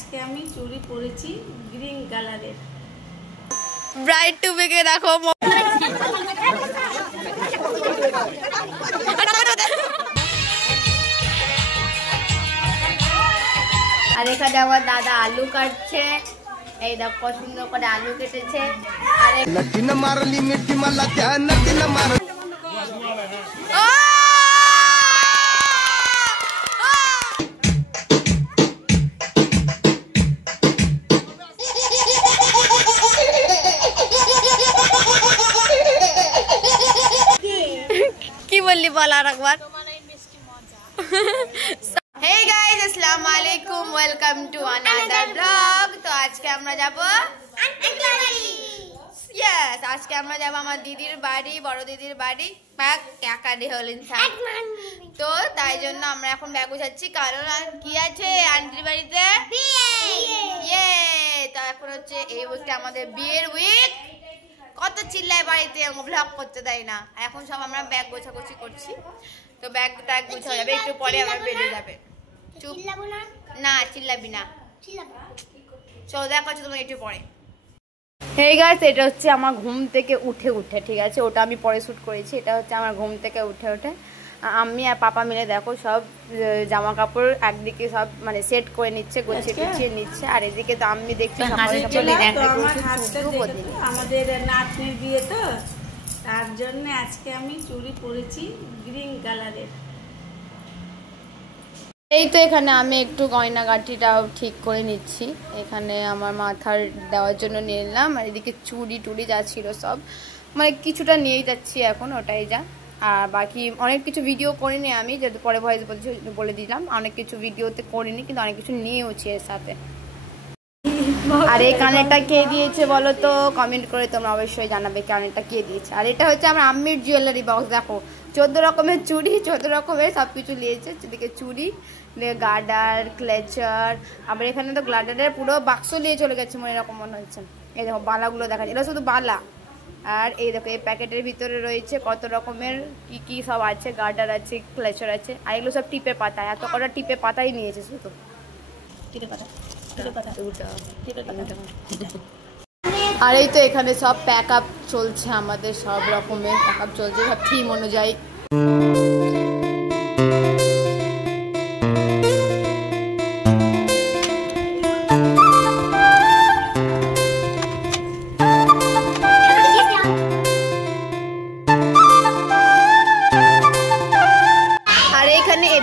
আজকে আমি চুড়ি পরেছি গ্রিন কালারের। ব্রাইট টু বেকে দেখো আর এখানে আমার দাদা আলু কাটছে। এই দেখো কত সুন্দর করে আলু কেটেছে। আর কি বললি বল আর একবার। Hey guys, আসসালামু আলাইকুম, ওয়েলকাম টু আনাদার ব্লগ। তো আজকে আমরা যাব আজকে আমরা যাব আমার দিদির বাড়ি, বড় দিদির বাড়ি। তো তাই জন্য আমরা এখন ব্যাগ গুছাচ্ছি, কারণ কি আছে আন্টির বাড়িতে বিয়ে। তো এখন হচ্ছে এই উইকটা আমাদের বিয়ের উইক। কত চিল্লায় বাড়িতে, ব্লগ করতে দেয় না। এখন সব আমরা ব্যাগ গোছাগুছি করছি। তো ব্যাগ ট্যাগ গোছা যাবে, একটু পরে আমরা বেরিয়ে যাবে। চুপ না, চিল্লাবি না। চলো দেখা হচ্ছে তোমার একটু পরে। হেই গাইস, এটা হচ্ছে আমার ঘুম থেকে উঠে ঠিক আছে, ওটা আমি পরে শ্যুট করেছি। এটা হচ্ছে আমার ঘুম থেকে উঠে আমি আর পাপা মিলে দেখো সব জামা কাপড় একদিকে সব মানে সেট করে নিচ্ছে, গুছিয়ে নিচ্ছে। আর এদিকে তো আমি দেখছি আমাদের নাতনির বিয়ে, তো তার জন্য আজকে আমি চুড়ি পরেছি গ্রিন কালারের। এই তো এখানে আমি একটু গয়নাগাটিটাও ঠিক করে নিচ্ছি। এখানে আমার মাথার দেওয়ার জন্য নিয়ে নিলাম, আর এদিকে চুড়ি টুড়ি যা ছিল সব মানে কিছুটা নিয়েই যাচ্ছি এখন, ওটাই যা। আর বাকি অনেক কিছু ভিডিও করিনি আমি, যেহেতু পরে ভয়েস বলে দিলাম। অনেক কিছু ভিডিওতে করিনি, কিন্তু অনেক কিছু নিয়েওছি এর সাথে। আর এই কানেরটা কে দিয়েছে বলো তো, কমেন্ট করে তোমরা অবশ্যই জানাবে কানেরটা কে দিয়েছে। আর এটা হচ্ছে আমার আম্মির জুয়েলারি বক্স। দেখো 14 রকমের চুড়ি, 14 রকমের সব কিছু নিয়েছে। এদিকে চুড়ি, গার্ডার, ক্লেচার, আবার এখানে তো গ্লাডারের পুরো বাক্স নিয়ে চলে গেছে মনে, এরকম মনে হচ্ছে। এই দেখো বালাগুলো দেখা যায়, এটা শুধু বালা। আর এই দেখো এই প্যাকেটের ভিতরে রয়েছে কত রকমের কি সব আছে, গার্ডার আছে, ক্লেচার আছে। আর এগুলো সব টিপে পাতা, এত কটা টিপে পাতাই নিয়েছে শুধু। আর এই তো এখানে সব প্যাক আপ চলছে, আমাদের সব রকমের প্যাক আপ চলছে সব থিম অনুযায়ী।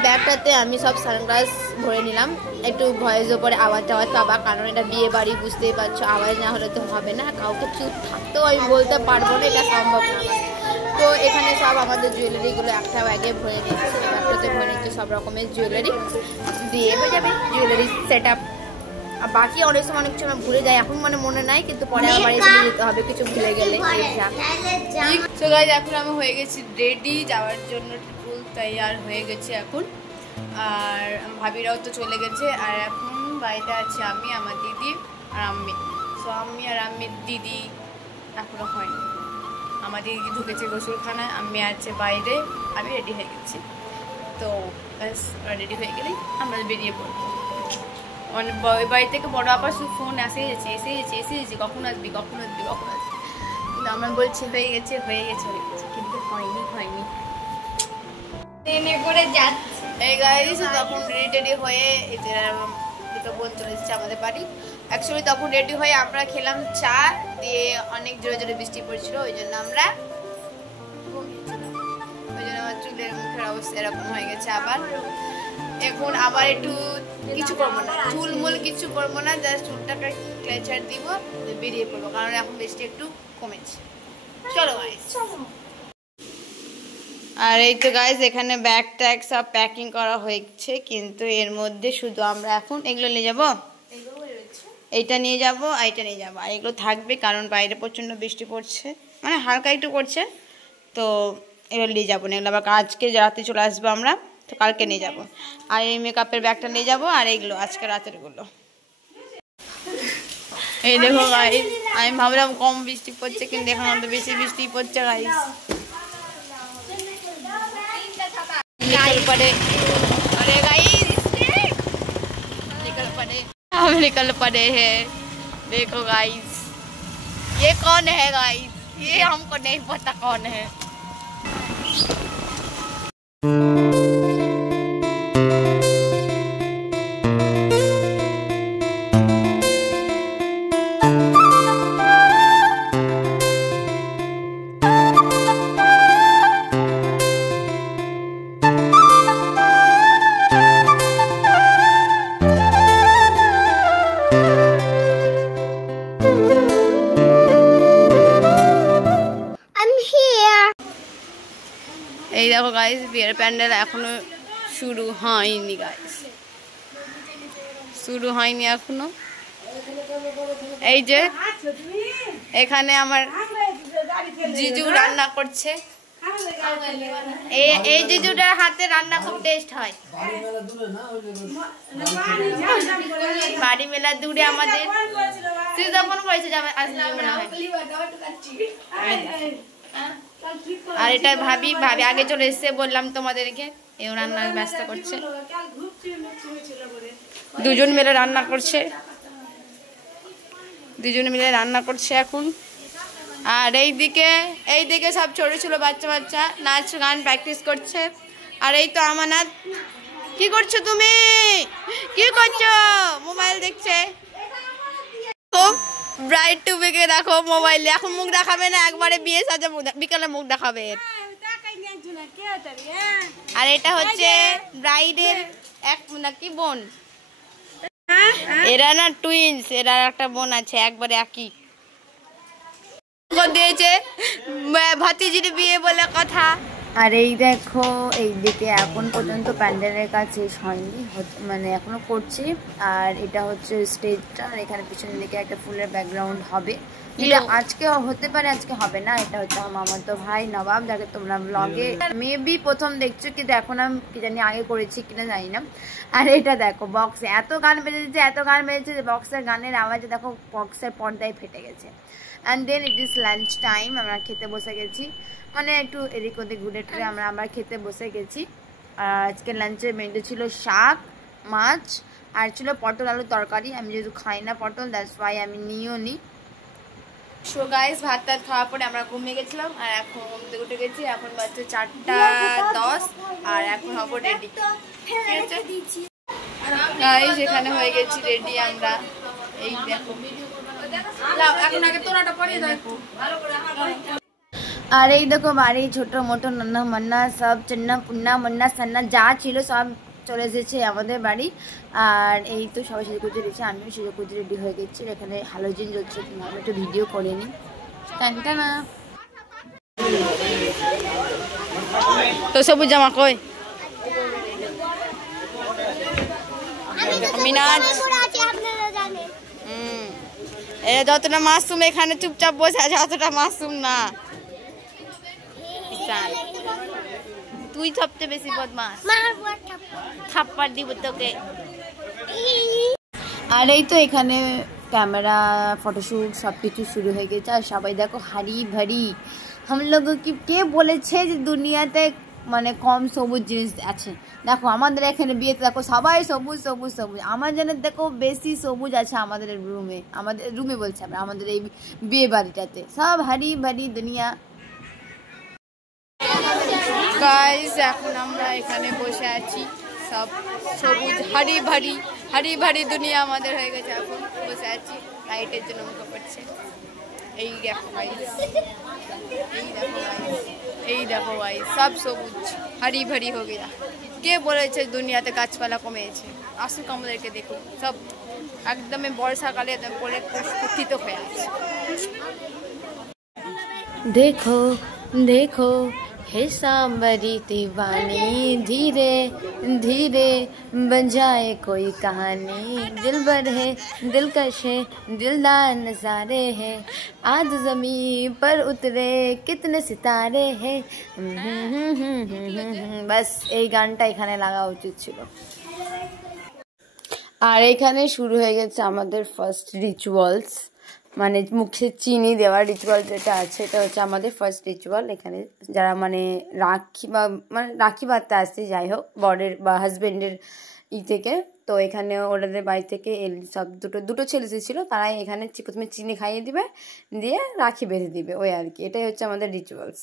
ব্যাগটাতে আমি সব সানগ্লাস ভরে নিলাম। একটু ভয়েস ওপরে আওয়াজ পাবা, কারণ এটা বিয়ে বাড়ি, বুঝতেই পারছো। আওয়াজ না হলে তো হবে না, কাউকে চুপ থাকতেও আমি বলতে পারবো না, এটা সম্ভব না। তো এখানে সব আমাদের জুয়েলারিগুলো একটা ব্যাগে ভরে নিচ্ছি। ব্যাগটাতে ভরে নিচ্ছি সব রকমের জুয়েলারি, দিয়ে হয়ে যাবে জুয়েলারি সেট আপ। আর বাকি অনেক সময় অনেক কিছু আমি ভুলে যাই, এখন মানে মনে নাই, কিন্তু পরে আমার বাড়ি চলে যেতে হবে কিছু ভুলে গেলে। তো গাইস, এখন আমি হয়ে গেছি রেডি যাওয়ার জন্য, ফুল তৈয়ার হয়ে গেছে এখন। আর ভাবিরাও তো চলে গেছে। আর এখন বাড়িতে আছি আমি, আমার দিদি আর আম্মি। সো আম্মি আর আম্মির দিদি এখনো হয়নি। আমার দিদি ঢুকেছে গোসলখানায়, আম্মি আছে বাইরে, আমি রেডি হয়ে গেছি। তো ব্যাস, রেডি হয়ে গেলেই আমরা বেরিয়ে পড়বো। মানে বাড়ি থেকে বড় আবার শুধু ফোন এসে গেছে, কখন আসবি। কিন্তু আমরা বলছি হয়ে গেছে, কিন্তু হয়নি। ট্রেনে করে যাচ্ছে এই গাইস। তখন রেডি হয়ে দুটো বোন চলে এসেছে আমাদের বাড়ি। অ্যাকচুয়ালি তখন রেডি হয়ে আমরা খেলাম চা দিয়ে, অনেক জোরে বৃষ্টি পড়ছিল, ওই জন্য আমার চুলের মুখের অবস্থা এরকম হয়ে গেছে। আবার এখন আবার একটু কিছু করবো না, চুলমুল কিছু করবো না, জাস্ট চুলটাকে ক্লেচার দিব, বেরিয়ে পড়বো, কারণ এখন বৃষ্টি একটু কমেছে। চলো গাইস। আর এই তো গাইস, এখানে ব্যাগ ট্যাগ সব প্যাকিং করা হয়েছে, কিন্তু এর মধ্যে শুধু আমরা এখন এগুলো নিয়ে যাবো, এইটা নিয়ে যাবো, এইটা নিয়ে যাবো। আর এগুলো থাকবে, কারণ বাইরে প্রচণ্ড বৃষ্টি পড়ছে, মানে হালকা একটু পড়ছে। তো এগুলো নিয়ে যাবো না, এগুলো আবার আজকে রাতে চলে আসবো আমরা, তো কালকে নিয়ে যাবো। আর এই মেকআপের ব্যাগটা নিয়ে যাবো, আর এইগুলো আজকে রাতের গুলো। এই দেখো গাইস, আমি ভাবলাম কম বৃষ্টি পড়ছে, কিন্তু এখন অত বেশি বৃষ্টি পড়ছে গাইস। हम निकल पड़े हैं। देखो गाइस, ये कौन है गाइस? ये हमको नहीं पता कौन है। এই দেখো গাইস, বিয়ের প্যান্ডেল এখনো শুরু হয়নি গাইস, শুরু হয়নি এখনো। এই যে এখানে আমার জিজু রান্না করছে। এই জিজুটার হাতে রান্না খুব টেস্ট হয়। বাড়ি মেলা দূরে আমাদের। তুই তখন করেছিস আসলে মনে হয়। আর এটা ভাবি আগে চলে এসছে, বললাম তোমাদেরকে। এও রান্নার ব্যস্ত করছে, দুজন মিলে রান্না করছে, এখন। আর এইদিকে সব ছোট ছোট বাচ্চা নাচ গান প্র্যাকটিস করছে। আর এই তো আমানাত, কি করছো তুমি? কি করছো? মোবাইল দেখছে। ব্রাইড টু বিকে দেখো মোবাইলে। এখন মুখ দেখাবে না, একবারে বিয়ে সাজা বিকালে মুখ দেখাবে। আর এটা হচ্ছে ব্রাইডের এক নাকি বোন, এরা না টুইন্স, এরা একটা বোন আছে একবারে একই। দিয়েছে ভাতিজির বিয়ে বলে কথা। আর এই দেখো, এইদিকে এখন পর্যন্ত প্যান্ডেলের কাজ শেষ হয়নি, মানে এখনো করছি। আর এটা হচ্ছে স্টেজটা, আর এখানে পিছনের দিকে একটা ফুলের ব্যাকগ্রাউন্ড হবে। এটা আজকে হতে পারে, আজকে হবে না। এটা হচ্ছে আমার মামাতো ভাই নবাব, যাকে তোমরা ব্লগে মেবি প্রথম দেখছো, কিন্তু এখন আমি কি জানি আগে করেছি কিনা জানি না। আর এটা দেখো বক্সে এত গান বেজেছে যে বক্সের গানের আওয়াজে দেখো বক্সের পর্দায় ফেটে গেছে। And then it is lunch time. আমরা খেতে বসে গেছি, মানে একটু এদিক ওদিক ঘুরে টুরে আমরা খেতে বসে গেছি। আর আজকে লাঞ্চের মেনু ছিল শাক, মাছ, আর ছিল পটল আলুর তরকারি। আমি যেহেতু খাই না পটল, দ্যাটস ওয়াই আমি নিয়েও নি। সো গাইস, ভাত টাত খাওয়ার পরে আমরা ঘুমিয়ে গেছিলাম। আর এখন ঘুম থেকে উঠে গেছি, এখন বাজছে 4:10। আর এখন হবো রেডি। গাইস, এখানে হয়ে গেছি রেডি আমরা। এই দেখো, এখন আগে তোরাটা পরিয়ে দাও। আর এই দেখো বাড়ি ছোট মোটো নন্না মন্না সব চিন্না পুন্না মন্না সান্না যা ছিল সব চলে এসেছে আমাদের বাড়ি। আর এই তো সবাই সেজে কুচে দিচ্ছে, আমিও সেজে কুচে রেডি হয়ে গেছি। এখানে হ্যালোজেন জ্বলছে, আমি একটু ভিডিও করে নিই। টানটা না তো সবুজ জামা কই মিনাজ। এরা যতটা মাসুম এখানে চুপচাপ বসে আছে, অতটা মাসুম না। তুই সবচেয়ে বেশি বদমাস, থাপ্পড় দিব তোকে। আর এই তো এখানে ক্যামেরা ফটোশ্যুট সবকিছু শুরু হয়ে গেছে। আর সবাই দেখো হারি ভারি। हम लोगों की কে বলেছে যে দুনিয়াতে মানে কম সবুজ জিনিস আছে? দেখো আমাদের এখানে বিয়েতে দেখো সবাই সবুজ সবুজ সবুজ। আমার জন্য দেখো বেশি সবুজ আছে আমাদের রুমে বলছে, আমাদের এই বিয়ে বাড়িটাতে সব হারি ভারি দুনিয়া। গাইস, এখন আমরা এখানে বসে আছি, সব সবুজ হারি ভারি দুনিয়া আমাদের হয়ে গেছে। এখন বসে আছি, লাইটের জন্য মুখ করছে। এই দেখো গাইস, এই দেখো গাইস, সব সবুজ হারি ভারি হয়ে গেছে। কে বলেছে দুনিয়াতে গাছপালা কমেছে? আসুক আমাদেরকে দেখুক, সব একদম বর্ষাকালে পরে পুষ্পিত হয়ে আছে। देखो देखो हे सांबरी दीवानी, धीरे धीरे बजाए कोई कहानी। दिल भर है दिलकश है दिलदार नज़ारे हैं, आज ज़मीन पर उतरे कितने सितारे हैं। बस এই গানটা এখানে লাগা উচিত ছিল। আর এখানে শুরু হয়ে গেছে আমাদের ফার্স্ট রিচুয়ালস, মানে মুখে চিনি দেওয়ার রিচুয়াল যেটা আছে, এটা হচ্ছে আমাদের ফার্স্ট রিচুয়াল। এখানে যারা মানে রাখি বাঁধতে আসছে, যাই হোক বরের বা হাজবেন্ডের থেকে, তো এখানে ওদের বাড়ি থেকে সব দুটো ছেলে ছিল, তারাই এখানে প্রথমে চিনি খাইয়ে দিবে, দিয়ে রাখি বেঁধে দিবে, ওই আর কি। এটাই হচ্ছে আমাদের রিচুয়ালস।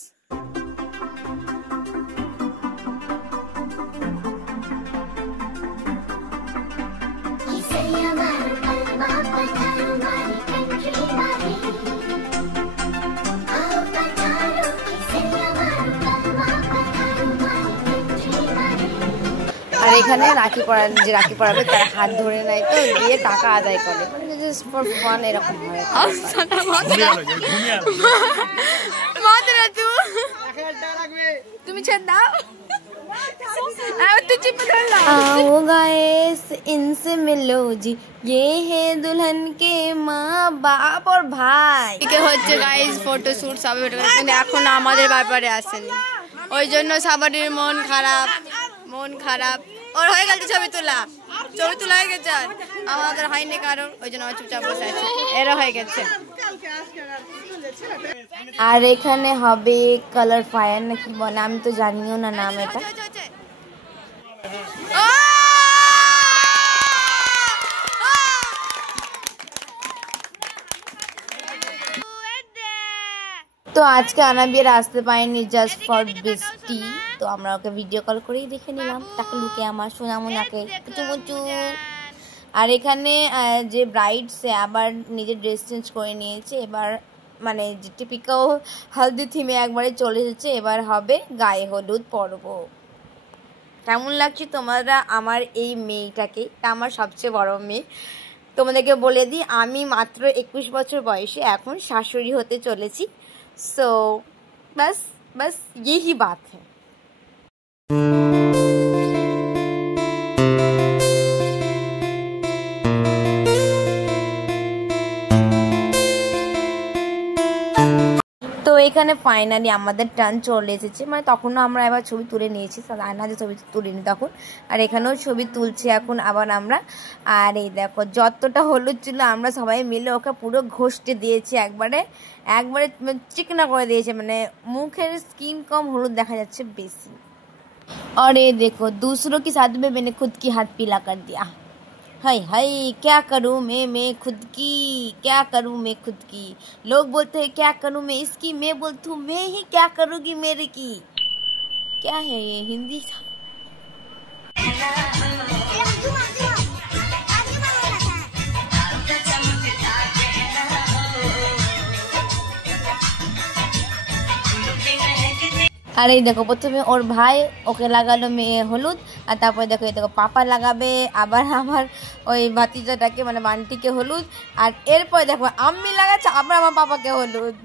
আর এখানে রাখি পরাবে তারা হাত ধরে নেয়, তো দিয়ে টাকা আদায় করে, মানে জাস্ট ফর ফান এরকম হয়। তুমি ছেড়ে দাও। आओ गाइस इनसे मिलो जी, ये है दुल्हन के माँ बाप और भाई। এদিকে হচ্ছে গাইস ফটোশুট সব, কিন্তু এখন আমাদের ব্যাপারে আসেনি, ওই জন্য সবারই মন খারাপ। ওর হয়ে গেছে ছবি তোলা হয়ে গেছে, আমাদের হয়নি কারণ, ওই জন্য আমার চুপচাপ বসে আছে। এরা হয়ে গেছে। আর এখানে হবে কালার ফায়ার না কি বলে, আমি তো জানিও না নাম এটা। তো আজকে আনা বিয়ের আসতে পারিনি জাস্ট ফর বৃষ্টি, তো আমরা ওকে ভিডিও কল করেই দেখে নিলাম টাকলুকে, আমার সোনামুনাকে কুচু। আর এখানে যে ব্রাইড সে আবার নিজের ড্রেস চেঞ্জ করে নিয়েছে, এবার মানে যে টিপিক্যাল হলদি থিমে একবারে চলে এসেছে। এবার হবে গায়ে হলুদ পর্ব। কেমন লাগছে তোমরা আমার এই মেয়েটাকে? আমার সবচেয়ে বড় মেয়ে। তোমাদেরকে বলে দিই, আমি মাত্র 21 বছর বয়সে এখন শাশুড়ি হতে চলেছি। सो बस यही बात है। তো এখানে ফাইনালি আমাদের টার্ন চলে এসেছে, মানে তখনও আমরা এবার ছবি তুলে নিয়েছি, আয়না যে ছবি তুলিনি তখন, আর এখানেও ছবি তুলছি এখন আবার আমরা। আর এই দেখো যতটা হলুদ ছিল আমরা সবাই মিলে ওকে পুরো ঘষতে দিয়েছি, একবারে চিকনা করে দিয়েছে, মানে মুখের স্কিন কম, হলুদ দেখা যাচ্ছে বেশি। और ये देखो दूसरों के साथ में मैंने खुद की हाथ पीला कर दिया। हाय हाय क्या करूँ मैं खुद की, क्या करूँ मैं खुद की। लोग बोलते हैं क्या करूँ मैं इसकी, मैं बोलती हूँ मैं ही क्या करूँगी मेरे की। क्या है ये हिंदी? আর এই দেখো প্রথমে ওর ভাই ওকে লাগালো মেয়ে হলুদ, আর তারপরে দেখো এই দেখো পাপা লাগাবে আবার আমার ওই ভাতিজাটাকে মানে বান্টিকে হলুদ, আর এরপরে দেখো আম্মি লাগাচ্ছে আবার আমার পাপাকে হলুদ।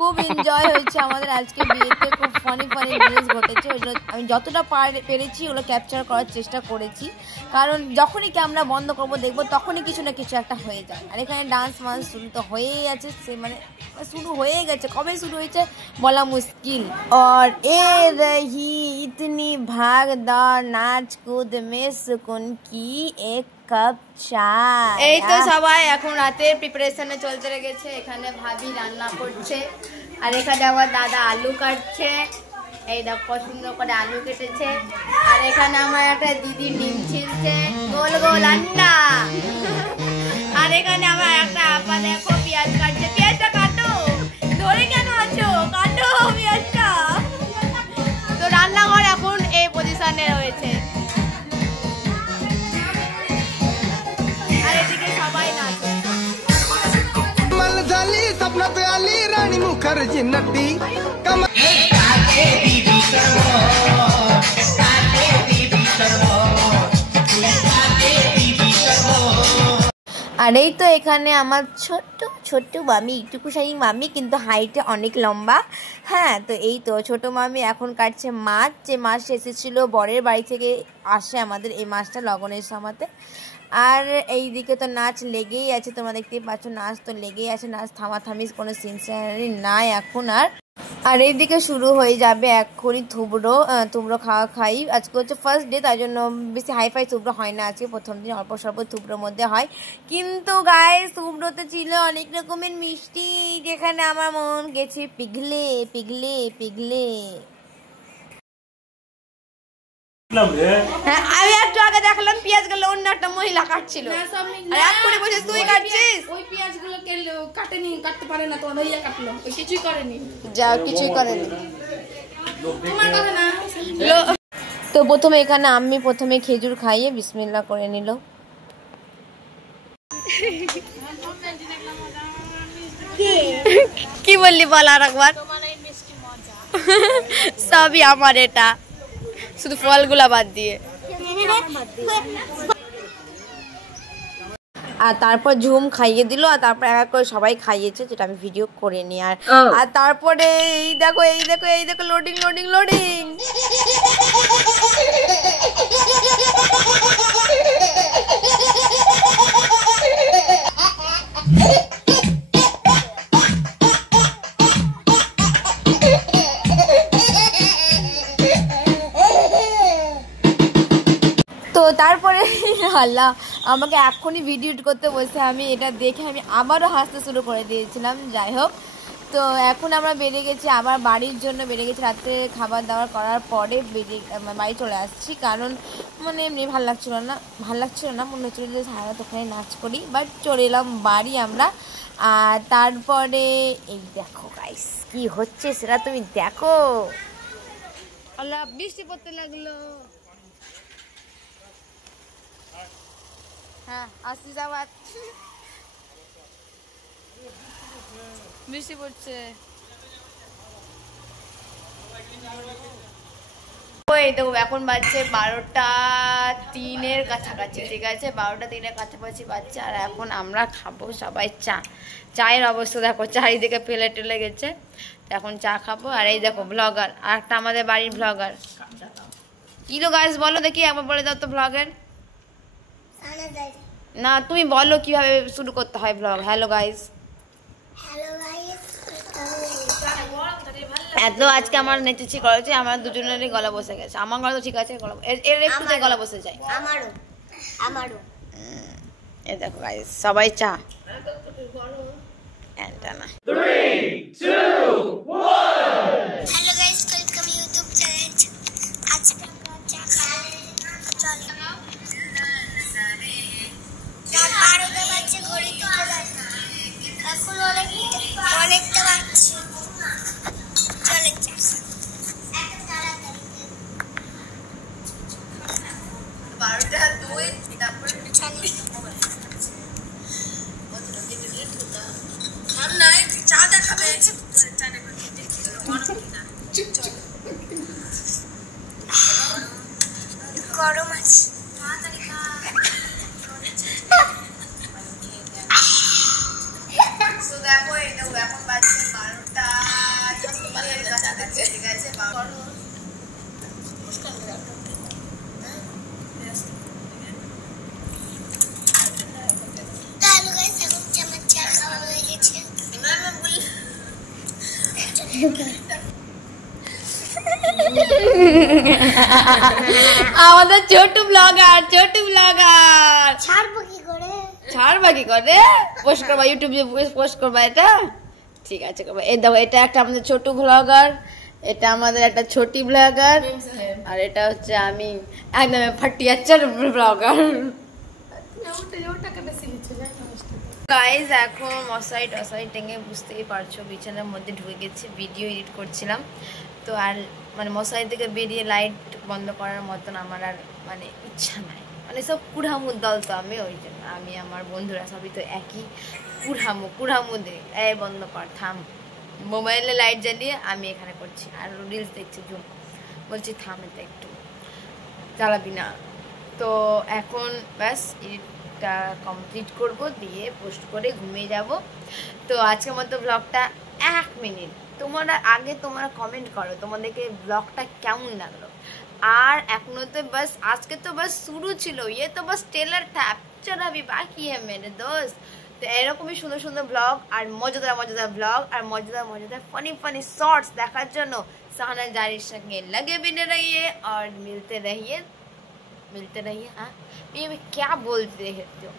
খুব এনজয় হয়েছে আমাদের আজকে বিয়েতে, খুব ফানি জিনিস ঘটেছে। ওই জন্য আমি যতটা পেরেছি ওগুলো ক্যাপচার করার চেষ্টা করেছি, কারণ যখনই ক্যামেরা বন্ধ করবো দেখবো তখনই কিছু না কিছু একটা হয়ে যায়। আর এখানে ডান্স মান্স শুরু তো হয়েই আছে, সে মানে শুরু হয়ে গেছে, কবে শুরু হয়েছে বলা মুশকিল। और ए रही इतनी भागदौड़ नाच कूद में सुकून की एक কাপ চা। এই তো সবাই এখন রাতের প্রিপারেশনে চলতে লেগেছে। এখানে ভাবি রান্না করছে, আর এখানে আমার দাদা আলু কাটছে, এই দেখো সুন্দর করে আলু কেটেছে। আর এখানে আমার একটা দিদি ডিম ছিলছে গোল গোল আন্ডা। আর এখানে আমার একটা আপা দেখো পেঁয়াজ কাটছে। পেঁয়াজটা কাটো, ধরে কেন আছো? কাটো পেঁয়াজটা। তো রান্নাঘর এখন এই পজিশনে রয়েছে। सपनात आली राणी मुखर्जी नटी আর এই তো এখানে আমার ছোট্ট মামি, টুকুসাই মামি, কিন্তু হাইটে অনেক লম্বা। হ্যাঁ, তো এই তো ছোট মামি এখন কাটছে মাছ, যে মাছ এসেছিলো বরের বাড়ি থেকে আসে আমাদের এই মাছটা লগনের সময়তে। আর এই দিকে তো নাচ লেগেই আছে, তোমরা দেখতেই পাচ্ছ নাচ তো লেগেই আছে, নাচ থামাথামিস কোনো সিনসিয়ারি নাই এখন। আর এইদিকে শুরু হয়ে যাবে এক্ষুনি থুবড়ো খাই। আজকে হচ্ছে ফার্স্ট ডে, তাই জন্য বেশি হাইফাই থুবড়ো হয় না আজকে, প্রথম দিন অল্প স্বল্প থুবড়োর মধ্যে হয়। কিন্তু গাইস থুবড়োতে ছিল অনেক রকমের মিষ্টি, যেখানে আমার মন গেছে পিঘলে। হ্যাঁ আমি একটু আগে দেখলাম পেঁয়াজ গুলো অন্য একটা মহিলা কাটছিল আর এক করে বসে তুই কাটছিস। ওই পেঁয়াজগুলো কাটেনি, কাটতে পারে না, তোমার ভাইয়া কাটলো, ওই কিছুই করেনি। যা কিছুই করেনি তোমার কথা না। তো প্রথমে এখানে আমি প্রথমে খেজুর খাইয়ে বিসমিল্লাহ করে নিল। কি বললি বল আর একবার। সবই আমার, এটা শুধু ফলগুলা বাদ দিয়ে। আর তারপর ঝুম খাইয়ে দিল আর তারপর এক করে সবাই খাইয়েছে, যেটা আমি ভিডিও করে নি। আর তারপরে এই দেখো এই দেখো এই দেখো লোডিং লোডিং লোডিং। তো তারপরে আল্লাহ আমাকে এখনই ভিডিও করতে বলছে, আমি এটা দেখে আমি আবারও হাসতে শুরু করে দিয়েছিলাম। যাই হোক, তো এখন আমরা বেরিয়ে গেছি আবার বাড়ির জন্য, বেরিয়ে গেছি রাত্রে খাবার দাবার করার পরে বাড়ি চলে আসছি, কারণ মানে এমনি ভালো লাগছিল না, মনে হচ্ছিল যে সারা রাত ওখানে নাচ করি, বাট চলে এলাম বাড়ি আমরা। আর তারপরে এই দেখো গাইস কি হচ্ছে সেটা তুমি দেখো। আল্লাহ বৃষ্টি পড়তে লাগলো। হ্যাঁ আসিস আবার, বৃষ্টি পড়ছে। ওই তো এখন বাজছে 12:03 কাছাকাছি, ঠিক আছে 12:03 কাছাকাছি বাজছে। আর এখন আমরা খাবো সবাই চা। চায়ের অবস্থা দেখো, চারিদিকে পেলে টেলে গেছে। এখন চা খাবো। আর এই দেখো ব্লগার, আর একটা আমাদের বাড়ির ব্লগার। কি লো গাইস বলো দেখি, একবার বলে দাও তো ব্লগের না, তুমি বলো কিভাবে শুরু করতে হয় ব্লগ। হ্যালো গাইস, এত আজকে আমার নেচেছি করেছে, আমার দুজনেরই গলা বসে গেছে। আমার গলা তো ঠিক আছে, এর একটুতে গলা বসে যায়। আমারও এ দেখো গাইস সবাই চা। 3, 2, 1 hello guys, welcome YouTube channel. আজকে আমরা চা খাই, চলো। ঘড়িতে এখন অনেকটা বাজছে, চলে চা। 12:02 তারপরে চা দেখাবে। গরম আছে। দেখো এটা এখন বাজছে 12:06 কাছাকাছি, ঠিক আছে। আমাদের ছোট ব্লগার ছাড়বা কি করে পোস্ট করবা, ইউটিউবে পোস্ট করবা, এটা ঠিক আছে করবা। এই দেখো এটা একটা আমাদের ছোট ব্লগার, এটা আমাদের একটা ছোটি ব্লগার, আর এটা হচ্ছে আমি একদম ফাটিয়াচ্চার ব্লগার। গাইজ এখন মশাই টেঙে বুঝতেই পারছো, বিছানার মধ্যে ঢুকে গেছি, ভিডিও এডিট করছিলাম তো। আর মানে মশাই থেকে বেরিয়ে লাইট বন্ধ করার মতন আমার আর মানে ইচ্ছা নাই, মানে সব কুড়ামুর দল তো আমি, ওই জন্য আমি আমার বন্ধুরা সবই তো একই কুড়ামু দে, এই বন্ধ কর থাম। মোবাইলে লাইট জ্বালিয়ে আমি এখানে করছি আর রিলস দেখছি, জুম বলছি থাম এটা একটু জ্বালাবি না। তো এখন ব্যাস এডিটটা কমপ্লিট করব, দিয়ে পোস্ট করে ঘুমিয়ে যাব। তো আজকের মতো ব্লগটা 1 মিনিট তোমরা কমেন্ট করো তোমাদেরকে ব্লগটা কেমন লাগলো। আর এখনো তো বাস আজকে তো বাস শুরু ছিল, ইয়ে তো বাস ট্রেলার থা, পিকচার अभी বাকি है मेरे दोस्त। তো এরকমই সুন্দর সুন্দর ব্লগ আর মজাদার ব্লগ আর মজাদার ফানি শর্টস দেখার জন্য সাহানা জারির সঙ্গে लगे बिने रहिए और मिलते रहिए। हाँ ये क्या बोलते रहते हो।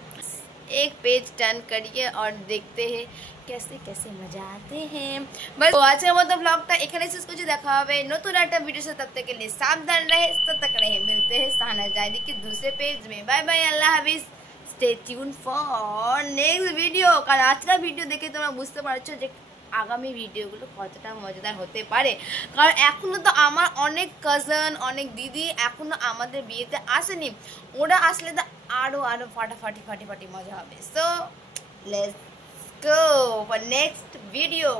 एक पेज टर्न करिए और देखते हैं कैसे कैसे मजा आते हैं। बस तो आज का मतलब ब्लॉगটা এখানে শেষ করছি। দেখা হবে নতুন একটা ভিডিও से, तब तक के लिए सावधान रहे, सतर्क रहे। मिलते हैं साना जायदी के दूसरे पेज में। बाय बाय, अल्लाह हाफिज। Stay tune for next video. কারণ আজকের ভিডিও দেখে তোমরা বুঝতে পারছো যে আগামী ভিডিওগুলো কতটা মজাদার হতে পারে। কারণ এখনো তো আমার অনেক কাজিন, অনেক দিদি এখনো আমাদের বিয়েতে আসেনি। ওরা আসলে তো আরো আরো ফাটাফাটি মজা হবে। So let's go for next video.